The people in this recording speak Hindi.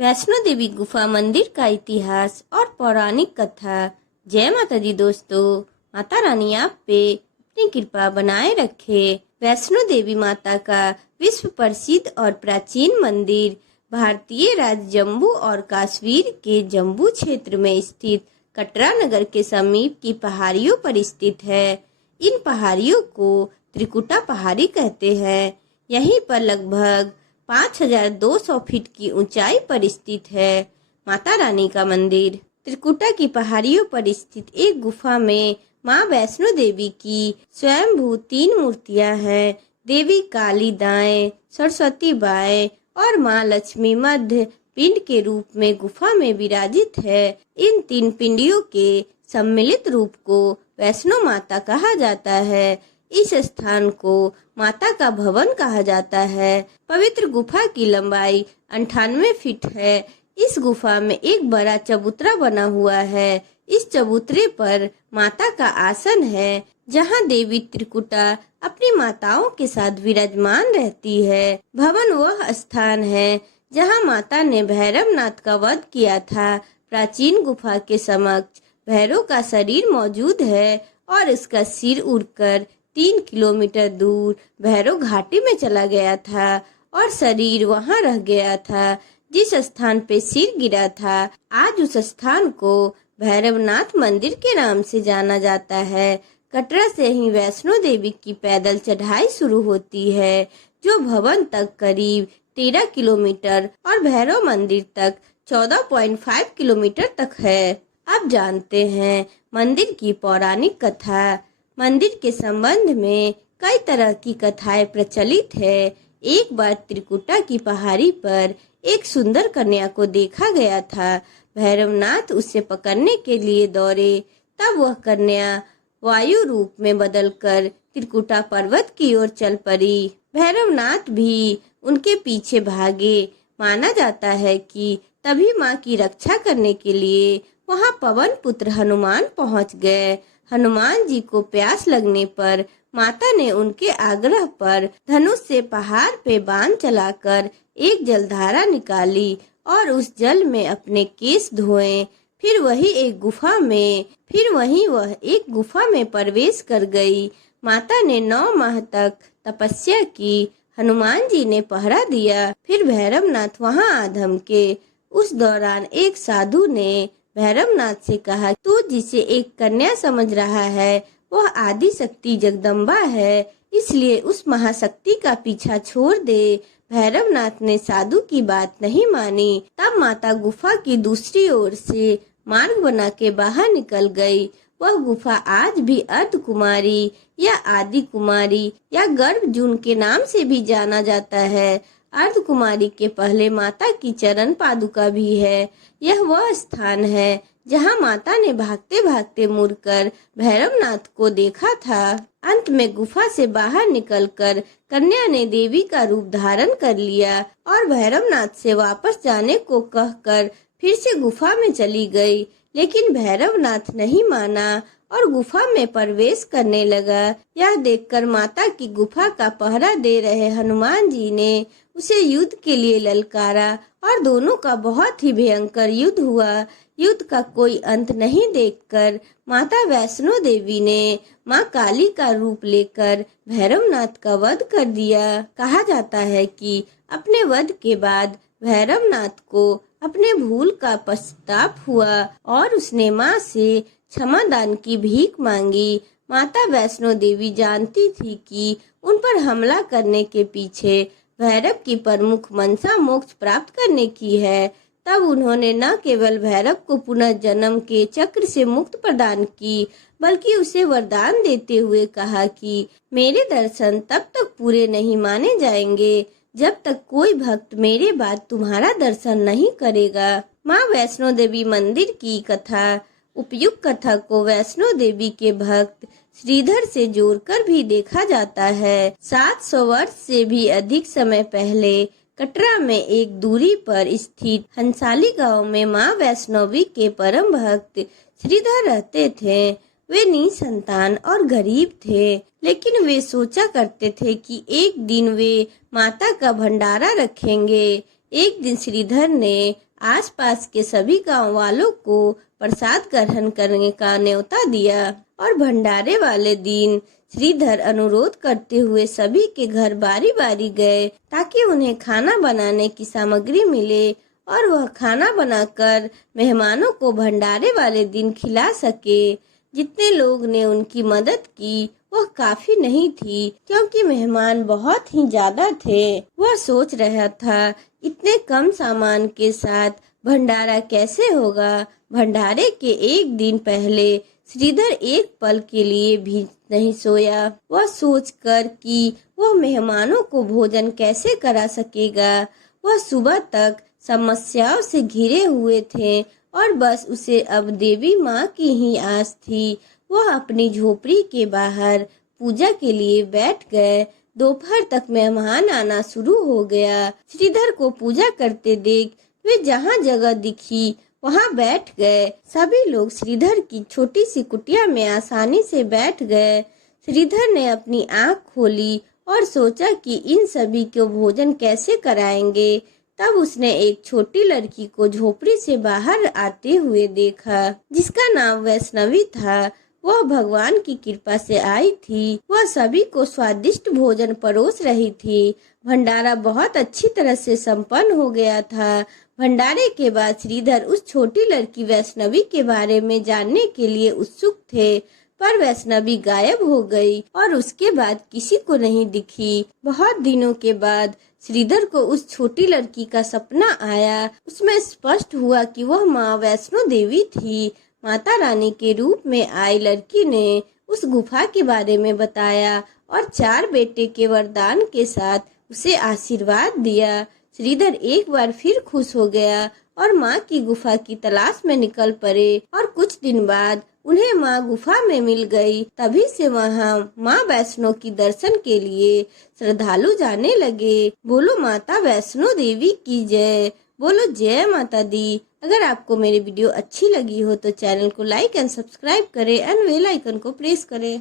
वैष्णो देवी गुफा मंदिर का इतिहास और पौराणिक कथा। जय माता दी दोस्तों, माता रानी आप पे अपनी कृपा बनाए रखे। वैष्णो देवी माता का विश्व प्रसिद्ध और प्राचीन मंदिर भारतीय राज्य जम्मू और कश्मीर के जम्मू क्षेत्र में स्थित कटरा नगर के समीप की पहाड़ियों पर स्थित है। इन पहाड़ियों को त्रिकुटा पहाड़ी कहते हैं। यहीं पर लगभग 5200 फीट की ऊंचाई पर स्थित है माता रानी का मंदिर। त्रिकुटा की पहाड़ियों पर स्थित एक गुफा में माँ वैष्णो देवी की स्वयंभू 3 मूर्तियां हैं। देवी काली दाएं, सरस्वती बाएं और माँ लक्ष्मी मध्य पिंड के रूप में गुफा में विराजित है। इन 3 पिंडियों के सम्मिलित रूप को वैष्णो माता कहा जाता है। इस स्थान को माता का भवन कहा जाता है। पवित्र गुफा की लंबाई 98 फीट है। इस गुफा में एक बड़ा चबूतरा बना हुआ है। इस चबूतरे पर माता का आसन है, जहां देवी त्रिकुटा अपनी माताओं के साथ विराजमान रहती है। भवन वह स्थान है जहां माता ने भैरवनाथ का वध किया था। प्राचीन गुफा के समक्ष भैरव का शरीर मौजूद है और उसका सिर उड़कर 3 किलोमीटर दूर भैरव घाटी में चला गया था और शरीर वहां रह गया था जिस स्थान पे सिर गिरा था। आज उस स्थान को भैरवनाथ मंदिर के नाम से जाना जाता है। कटरा से ही वैष्णो देवी की पैदल चढ़ाई शुरू होती है, जो भवन तक करीब 13 किलोमीटर और भैरव मंदिर तक 14.5 किलोमीटर तक है। अब जानते हैं मंदिर की पौराणिक कथा। मंदिर के संबंध में कई तरह की कथाएं प्रचलित है। एक बार त्रिकुटा की पहाड़ी पर एक सुंदर कन्या को देखा गया था। भैरवनाथ उसे पकड़ने के लिए दौड़े, तब वह कन्या वायु रूप में बदलकर त्रिकुटा पर्वत की ओर चल पड़ी। भैरवनाथ भी उनके पीछे भागे। माना जाता है कि तभी मां की रक्षा करने के लिए वहां पवन पुत्र हनुमान पहुंच गए। हनुमान जी को प्यास लगने पर माता ने उनके आग्रह पर धनुष से पहाड़ पे बाण चलाकर एक जलधारा निकाली और उस जल में अपने केश धोए। फिर वह एक गुफा में प्रवेश कर गई। माता ने 9 माह तक तपस्या की। हनुमान जी ने पहरा दिया। फिर भैरवनाथ वहां आ धमके। उस दौरान एक साधु ने भैरवनाथ से कहा, तू जिसे एक कन्या समझ रहा है वह आदि शक्ति जगदम्बा है, इसलिए उस महाशक्ति का पीछा छोड़ दे। भैरवनाथ ने साधु की बात नहीं मानी। तब माता गुफा की दूसरी ओर से मार्ग बना के बाहर निकल गई। वह गुफा आज भी अर्ध कुमारी या आदि कुमारी या गर्भजून के नाम से भी जाना जाता है। अर्ध कुमारी के पहले माता की चरण पादुका भी है। यह वह स्थान है जहां माता ने भागते भागते मुड़कर भैरवनाथ को देखा था। अंत में गुफा से बाहर निकलकर कन्या ने देवी का रूप धारण कर लिया और भैरवनाथ से वापस जाने को कहकर फिर से गुफा में चली गई। लेकिन भैरवनाथ नहीं माना और गुफा में प्रवेश करने लगा। यह देखकर माता की गुफा का पहरा दे रहे हनुमान जी ने उसे युद्ध के लिए ललकारा और दोनों का बहुत ही भयंकर युद्ध हुआ। युद्ध का कोई अंत नहीं देखकर माता वैष्णो देवी ने माँ काली का रूप लेकर भैरवनाथ का वध कर दिया। कहा जाता है कि अपने वध के बाद भैरवनाथ को अपने भूल का पश्चाताप हुआ और उसने माँ से क्षमादान की भीख मांगी। माता वैष्णो देवी जानती थी कि उन पर हमला करने के पीछे भैरव की प्रमुख मंशा मोक्ष प्राप्त करने की है। तब उन्होंने न केवल भैरव को पुनः जन्म के चक्र से मुक्त प्रदान की, बल्कि उसे वरदान देते हुए कहा कि मेरे दर्शन तब तक पूरे नहीं माने जाएंगे जब तक कोई भक्त मेरे बाद तुम्हारा दर्शन नहीं करेगा। माँ वैष्णो देवी मंदिर की कथा। उपयुक्त कथा को वैष्णो देवी के भक्त श्रीधर से जोड़कर भी देखा जाता है। 700 वर्ष से भी अधिक समय पहले कटरा में एक दूरी पर स्थित हंसाली गांव में माँ वैष्णवी के परम भक्त श्रीधर रहते थे। वे निसंतान और गरीब थे, लेकिन वे सोचा करते थे कि एक दिन वे माता का भंडारा रखेंगे। एक दिन श्रीधर ने आसपास के सभी गांव वालों को प्रसाद ग्रहण करने का न्योता दिया और भंडारे वाले दिन श्रीधर अनुरोध करते हुए सभी के घर बारी बारी गए ताकि उन्हें खाना बनाने की सामग्री मिले और वह खाना बनाकर मेहमानों को भंडारे वाले दिन खिला सके। जितने लोग ने उनकी मदद की वह काफी नहीं थी, क्योंकि मेहमान बहुत ही ज्यादा थे। वह सोच रहा था इतने कम सामान के साथ भंडारा कैसे होगा। भंडारे के एक दिन पहले श्रीधर एक पल के लिए भी नहीं सोया। वह सोचकर कि वह मेहमानों को भोजन कैसे करा सकेगा। वह सुबह तक समस्याओं से घिरे हुए थे और बस उसे अब देवी माँ की ही आस थी। वह अपनी झोपड़ी के बाहर पूजा के लिए बैठ गए। दोपहर तक मेहमान आना शुरू हो गया। श्रीधर को पूजा करते देख वे जहाँ जगह दिखी वहाँ बैठ गए। सभी लोग श्रीधर की छोटी सी कुटिया में आसानी से बैठ गए। श्रीधर ने अपनी आंख खोली और सोचा कि इन सभी को भोजन कैसे कराएंगे। तब उसने एक छोटी लड़की को झोपड़ी से बाहर आते हुए देखा, जिसका नाम वैष्णवी था। वह भगवान की कृपा से आई थी। वह सभी को स्वादिष्ट भोजन परोस रही थी। भंडारा बहुत अच्छी तरह से संपन्न हो गया था। भंडारे के बाद श्रीधर उस छोटी लड़की वैष्णवी के बारे में जानने के लिए उत्सुक थे, पर वैष्णवी गायब हो गई और उसके बाद किसी को नहीं दिखी। बहुत दिनों के बाद श्रीधर को उस छोटी लड़की का सपना आया। उसमें स्पष्ट हुआ कि वह माँ वैष्णो देवी थी। माता रानी के रूप में आई लड़की ने उस गुफा के बारे में बताया और 4 बेटे के वरदान के साथ उसे आशीर्वाद दिया। श्रीधर एक बार फिर खुश हो गया और माँ की गुफा की तलाश में निकल पड़े और कुछ दिन बाद उन्हें माँ गुफा में मिल गई। तभी से वहाँ माँ वैष्णो की दर्शन के लिए श्रद्धालु जाने लगे। बोलो माता वैष्णो देवी की जय। बोलो जय माता दी। अगर आपको मेरी वीडियो अच्छी लगी हो तो चैनल को लाइक एंड सब्सक्राइब करें एंड बेल आइकन को प्रेस करें।